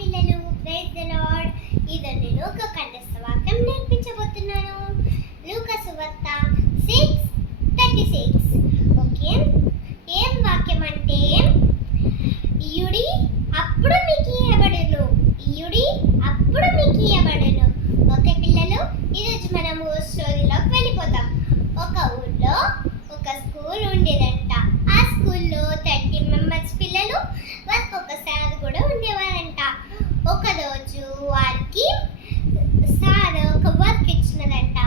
పిల్లలు, praise the lord. ఈరోజు నేను ఒక కంఠస్థ వాక్యం నేర్పించబోతున్నాను. లూకా సువార్త 6:36. ఓకే, ఏం వాక్యం అంటే ఇయుడి అప్పుడు మీకు ఇయ్యబడును, ఇయుడి అప్పుడు మీకు ఇయ్యబడును. ఓకే పిల్లలు, ఈరోజు మనము స్టోరీలోకి వెళ్ళిపోతాం. ఒక ఊర్లో ఒక స్కూల్ ఉండేదంట. ఆ స్కూల్లో 30 మెంబర్స్ పిల్లలు, వాళ్ళకి ఒక సార్ కూడా ఉండేవారంట. ఒకరోజు వారికి సార్ ఒక వర్క్ ఇచ్చినారంట.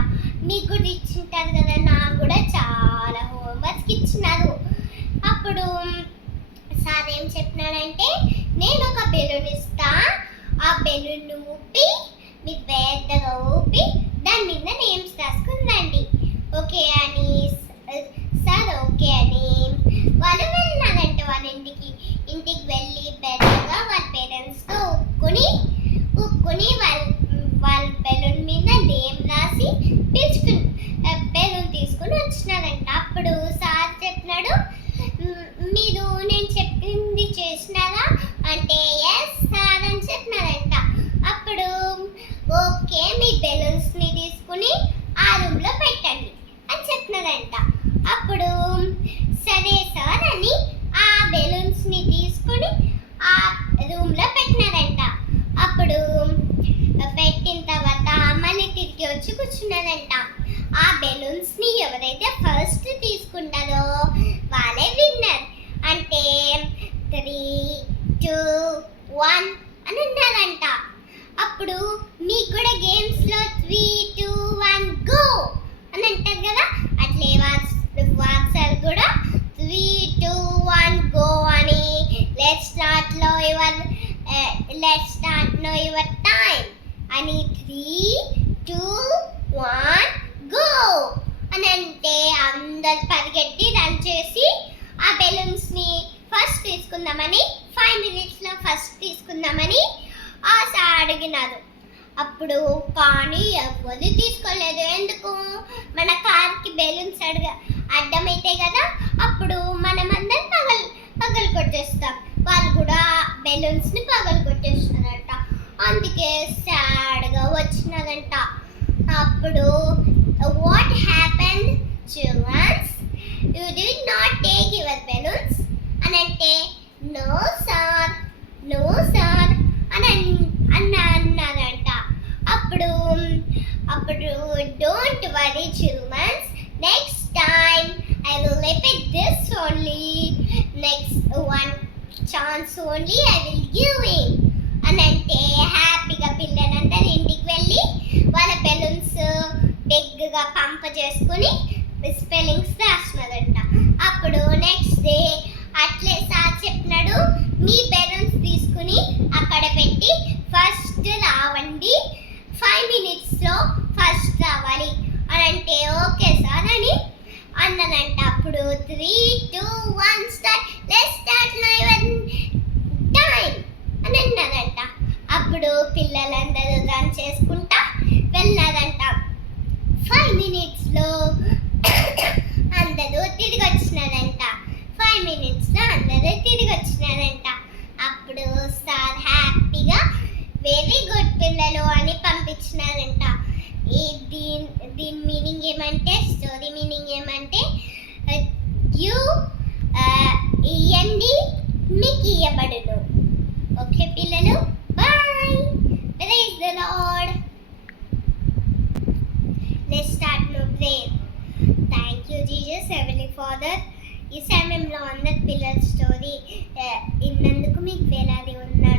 మీకు కూడా ఇచ్చింటారు కదా, నాకు కూడా చాలా హోంవర్క్స్ ఇచ్చినారు. అప్పుడు సార్ ఏం చెప్పినాడంటే, నేను ఒక బెలూన్ ఇస్తా, ఆ బెలూన్ ఊపి మీరు పెద్దగా ఊపి దాని మీద నేమ్స్ రాసుకుని రండి. ఓకే అని సార్ ఓకే అని వాళ్ళు వెళ్ళినారంట. వాళ్ళ ఇంటికి వెళ్ళి పెద్దగా వాళ్ళ పేరెంట్స్తో ఊపుకొని వాళ్ళ బెలూన్ మీద నేమ్ రాసి బెలూన్ తీసుకుని వచ్చినారంట. అప్పుడు సార్ చెప్పినాడు, మీరు నేను చెప్పింది చేసినారా అంటే ఎస్ సార్ అని చెప్పినారంట. అప్పుడు ఓకే, మీ బెలూన్స్ని తీసుకుని ఆ రూమ్లో పెట్టండి అని చెప్పినారంట. అప్పుడు సరే సార్ అని ఆ బెలూన్స్ని తీసుకుని ఆ రూమ్లో పెట్టినారంట. అప్పుడు పెట్టిన తర్వాత మళ్ళీ తిరిగి వచ్చి కూర్చున్నారంట. ఆ బెలూన్స్ని ఎవరైతే ఫస్ట్ తీసుకుంటారో వాళ్ళే విన్నర్. అంటే 3, 2, 1 అని అన్నారంట. అప్పుడు మీకు కూడా గేమ్స్లో 3, 2, 1 గో అని అంటారు కదా, అట్లే వాట్సాప్ కూడా 3, 2, 1 గో అని let's start no your time అని 3, 2, 1 గో అని అంటే అందరు పరిగెట్టి రన్ చేసి ఆ బెలూన్స్ని ఫస్ట్ తీసుకుందామని 5 minutesలో ఫస్ట్ తీసుకుందామని అడిగినారు. అప్పుడు కానీ ఎవరు తీసుకోలేదు. ఎందుకు? మన కార్కి బెలూన్స్ అడ్డమైతే కదా, అప్పుడు మనమందరం పగలు కొట్టేస్తాం. వాళ్ళు కూడా బెలూన్స్ని పగలు కొట్టేస్తున్నారంట. అందుకే సాడ్గా వచ్చినారంట. అప్పుడు what happened childrens, you did not take your balloons అని అంటే నో సార్ అని అన్నారంట. అప్పుడు don't worry childrens, next time I will repeat this only, next one chance only I will giving అని అంటే హ్యాపీగా పిల్లలందరూ ఇంటికి వెళ్ళి వాళ్ళ బెలూన్స్ బిగ్గా పంప చేసుకుని స్పెల్లింగ్స్ రాసినారంట. అప్పుడు నెక్స్ట్ డే అట్లే సార్ చెప్పినాడు, మీ బెలూన్స్ తీసుకుని అక్కడ పెట్టి ఫస్ట్ రావండి, 5 minutesలో ఫస్ట్ రావాలి అని అంటే ఓకే సార్ అని అన్నానంట. అప్పుడు 3, 2, 1 start, let's start now your time అని అన్నారంట. అప్పుడు పిల్లలందరూ రన్ చేసుకుంటా వెళ్ళారంట. 5 minutesలో అందరూ తిరిగి వచ్చినారంట. 5 minutesలో అందరూ తిరిగి వచ్చినారంట. అప్పుడు సార్ హ్యాపీగా వెరీ గుడ్ పిల్లలు అని పంపించినారంట. దీని మీనింగ్ ఏమంటే, స్టోరీ మీనింగ్ ఏమంటే, యూ ఇయ్యండి మీకు ఇయ్యబడును. ఓకే పిల్లలు, bye. Praise the Lord. Let's start now prayer. Thank you Jesus heavenly father. ఈ సమయంలో అందరి పిల్లల స్టోరీ ఇన్నందుకు మీకు వేలాది ఉన్నారు.